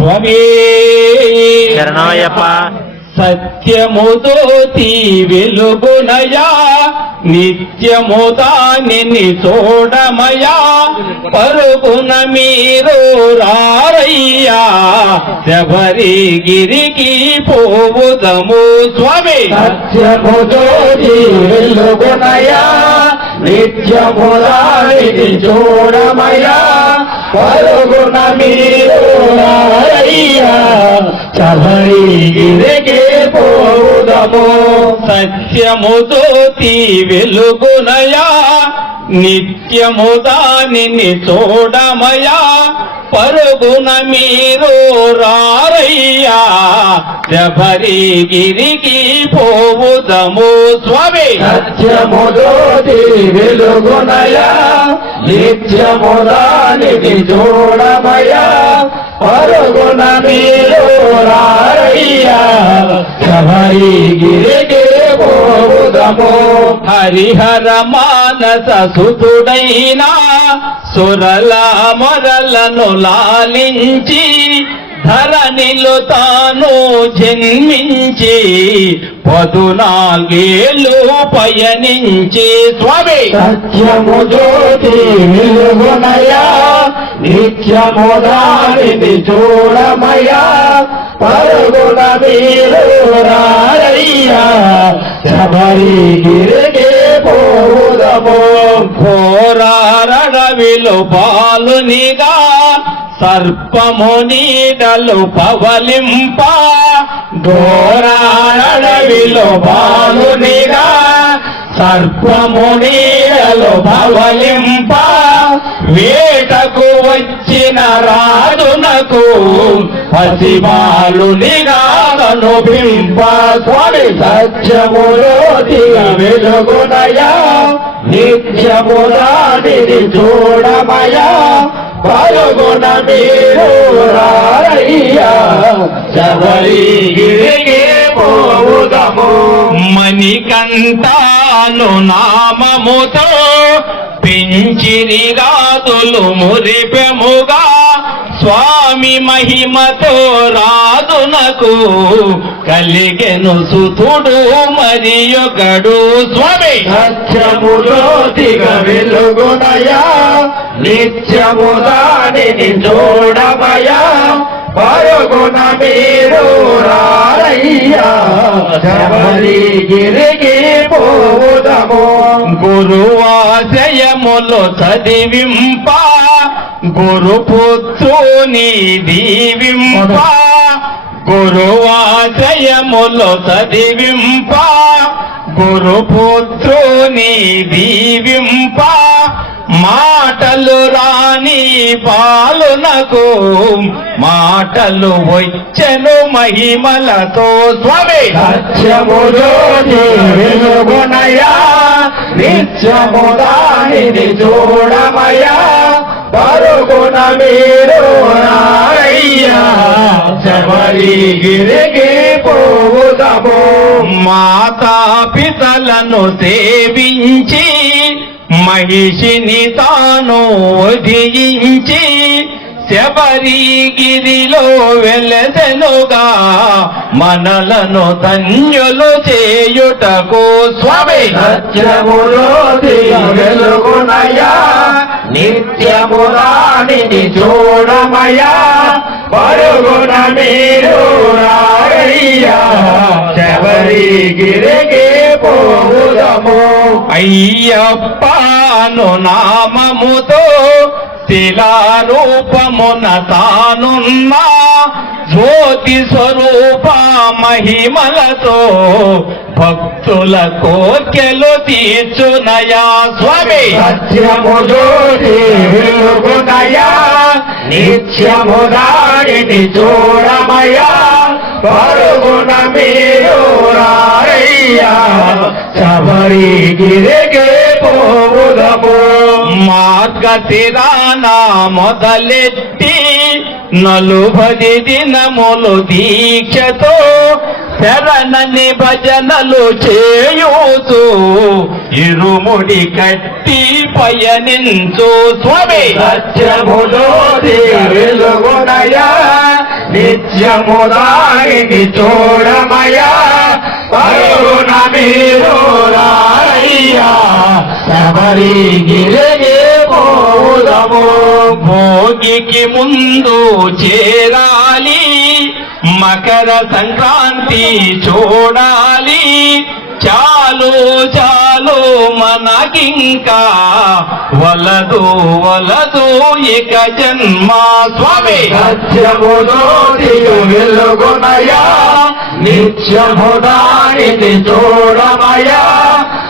స్వామి. శరణమయ్యప్ప సత్యముతోతి వెలుగునయా నిత్యము దానిని చూడమయా పరుగున మీరు రారయ్యా శబరిగిరికి పోవుదము స్వామి. సత్యముతోటి వెలుగునయా నిత్యములానికి చూడమయా పరుగున మీరు రారయ్యా శబరిగిరికి పోవుదము సత్యముతోతి వెలుగునయా నిత్యము దానిని చూడమయా పరుగున మీరు రారయ్యా శబరిగిరికి పోవుదము స్వామి. సత్యముతోటి వెలుగునయా నిత్యములానికి చూడమయా పరుగున మీరు రారయ్యా. శబరిగిరికి పోదము హరిహర మానస సుతుడైనా సురల మొరలను లాలించి ధరణిలో తాను జన్మించి పదునాలుగేళ్ళు పయనించి స్వామి. సత్యము జ్యోతి వెలుగునయా నిత్యము దానిని చూడమయా పరుగున మీరు రారయ్యా శబరిగిరికి పోవుదము. ఘోరారడవిలో పాలునిగా సర్పమునీడలు పవలింప ఘోరాడవిలో పాలునిగా సర్పమునీడలు పవలింప వేటకు వచ్చిన రాజునకు పసిబాలునిగా కనుపింప స్వామి సత్యము జ్యోతిగా వెలుగునయా నిత్యము చూడమయా పరుగున మీరు రారయ్యా శబరిగిరికి పోవుదము. మణికంఠాను నామముతో పెంచిరి రాదులు మురిపెముగా స్వామి మహిమతో రాదునకు కలిగెను సుతుడు మరి ఒకడు. స్వామి! సత్యము వెలుగునయా. నిత్యము దానిని చూడమయా పరుగున మీరు రారయ్యా గిరికి పోదము గురువాశయములు చదివింప గురుపుత్రుని దీవింప. గురువాశయములు చదివింప గురుపుత్రుని దీవింప. మాటలు రాని పాలునకు మాటలు వచ్చెను మహిమలతో స్వామి. సత్యము జ్యోతి వెలుగునయా నిత్యము దానిని చూడమయా పరుగున మీరు శబరిగిరికి పోవుదము. మాతా పితలను సేవించి మహిషిని తాను వధించి శబరిగిరిలో వెలసెనుగా మనలను ధన్యులు చేయుటకు స్వామి. సత్యములో వెలుగునయా నిత్యము చూడమయా పరుగున మీరు రారయ్యా శబరిగిరికి పోవుదము. అయ్యప్పను నామముతో శిలారూపమున తానున్నా జ్యోతి స్వరూప మహిమలతో భక్తుల కోర్కెలు తీర్చునయా స్వామి? సత్యము జ్యోతి వెలుగునయా వారిని రాణిని పరుగున మీరు రారయ్యా. శబరిగిరికి పోవుదము. మార్గశిరాన మొదలెట్టి నలుబది దినములు దీక్షతో శరణని భజనలు చేయూతూ ఇరుముడి కట్టి పయనించు స్వామి. సత్యములో వెలుగునయా నిత్యము మీరు రాయ్యా భోగికి ముందు చేరాలి మకర సంక్రాంతి చూడాలి చాలు చాలు మనకింకా వలదు వలదు ఇక జన్మ స్వామి. వెలుగునయా నిత్యము దానిని చూడమయా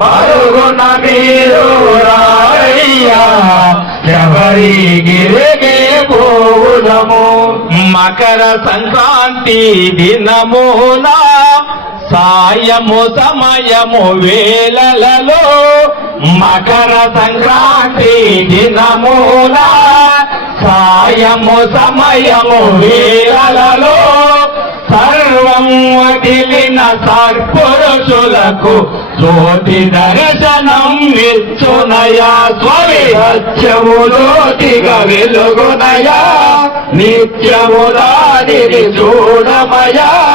పరుగున మీరు రాయ్యా శబరిగిరికి పోవుదము. మకర సంక్రాంతి దినమున సాయము సమయము వేళలలో మకర సంక్రాంతి దినమూల సాయము సమయము వేళలలో సర్వం వదిలిన సర్పురుషులకు జ్యోతి దర్శనం ఇచ్చునయా స్వామి. సత్యము జ్యోతిగా వెలుగునయా. నిత్యము దానిని చూడమయా.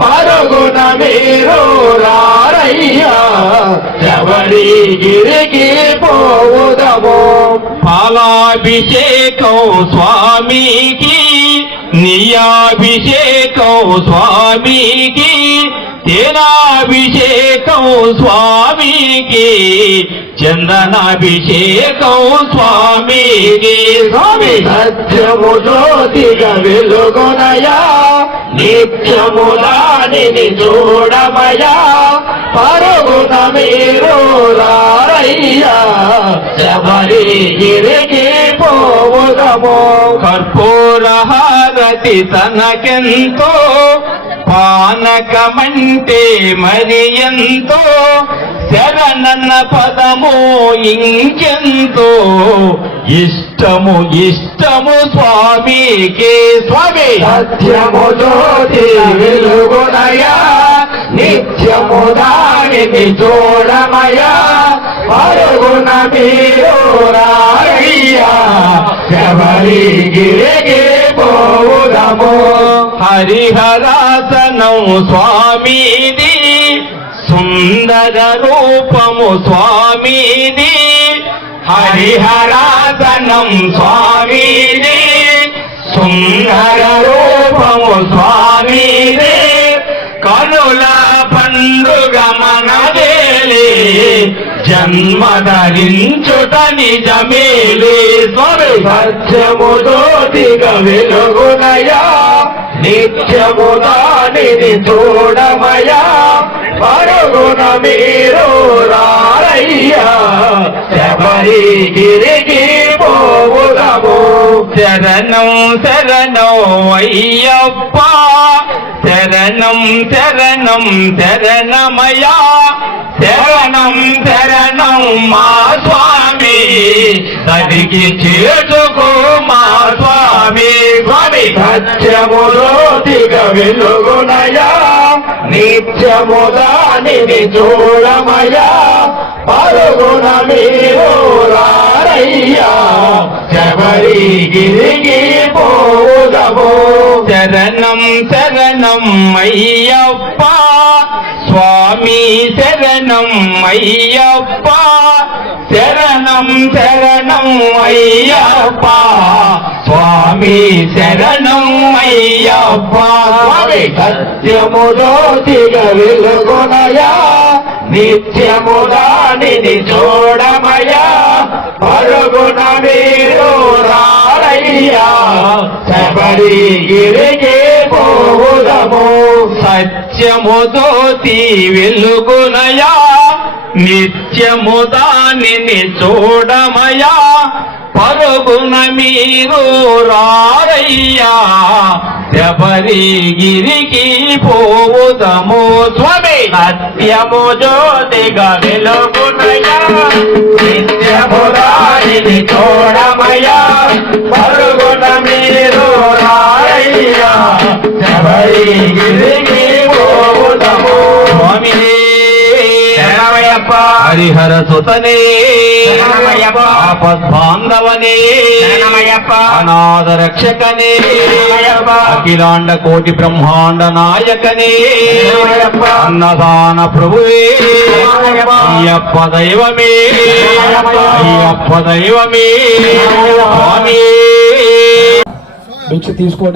పరుగున మీరు రారయ్యా. శబరిగిరికి పోవుదము. పాలాభిషేకం స్వామికి. నియాభిషేకం స్వామికి తేనాభిషేకం స్వామికి చందనాభిషేకం స్వామికి. స్వామి సత్యము జ్యోతిగా వెలుగునయా నిత్యములాని చూడమయా పరుగున మీరు రారయ్యా. శబరిగిరికి పోవుదము. కర్పూరహారతి తనకెంతో పానకమంటే మరి ఎంతో శరణన్న పదము ఇంకెంతో. ఇష్టము ఇష్టము స్వామికి స్వామి. సత్యము జ్యోతి వెలుగునయా. నిత్యము దానికి చూడమయా పరుగున మీరు రారయ్యా. శబరిగిరికి పోవుదము. హరిహరాసనం స్వామిది సుందర రూపము స్వామీది. హరిహరాసనం స్వామిది జన్మ ధరించుట నిజమేలే. స్వామి సత్యము జ్యోతిగా వెలుగునయా. నిత్యము దానిని చూడమయా. పరుగున మీరు రారయ్యా. శబరి గిరికి పోవుదము. శరణం శరణం అయ్యప్ప. శరణం శరణం శరణమయా. శరణం శరణ మా స్వామి. సదికి చేర్చుకో మా స్వామి. స్వామి సత్యము జ్యోతిగా వెలుగునయా. నిత్యము దానిని చూడమయా. పరుగున మీరు రారయ్యా. శబరిగిరికి పోవుదము. శరణం శరణం అయ్యప్ప. అయ్యప్ప శరణం శరణం అయ్యప్ప. స్వామి శరణం అయ్యప్ప. స్వామి. సత్యము జ్యోతిగా వెలుగునయా. నిత్యము దానిని చూడమయా. పరుగున మీరు రారయ్యా. శబరిగిరికి పోవుదము. సత్యము దోతి వెలుగునయా. నిత్యము దానిని చూడమయా? పరుగున మీరు రారయ్యా. శబరిగిరికి పోవుదము స్వామి. సత్యము జ్యోతిగా వెలుగునయా. నిత్యము దానిని చూడమయా. పరుగున మీరు రారయ్యా. శబరిగిరికి హరిహర సుతనే. ఆపద్బాంధవనే. అనాథ రక్షకనే. అఖిలాండ కోటి బ్రహ్మాండ నాయకనే. అన్నదాన ప్రభువే. అయ్యప్ప దైవమే. అయ్యప్ప దైవమే భిక్ష తీసుకోండి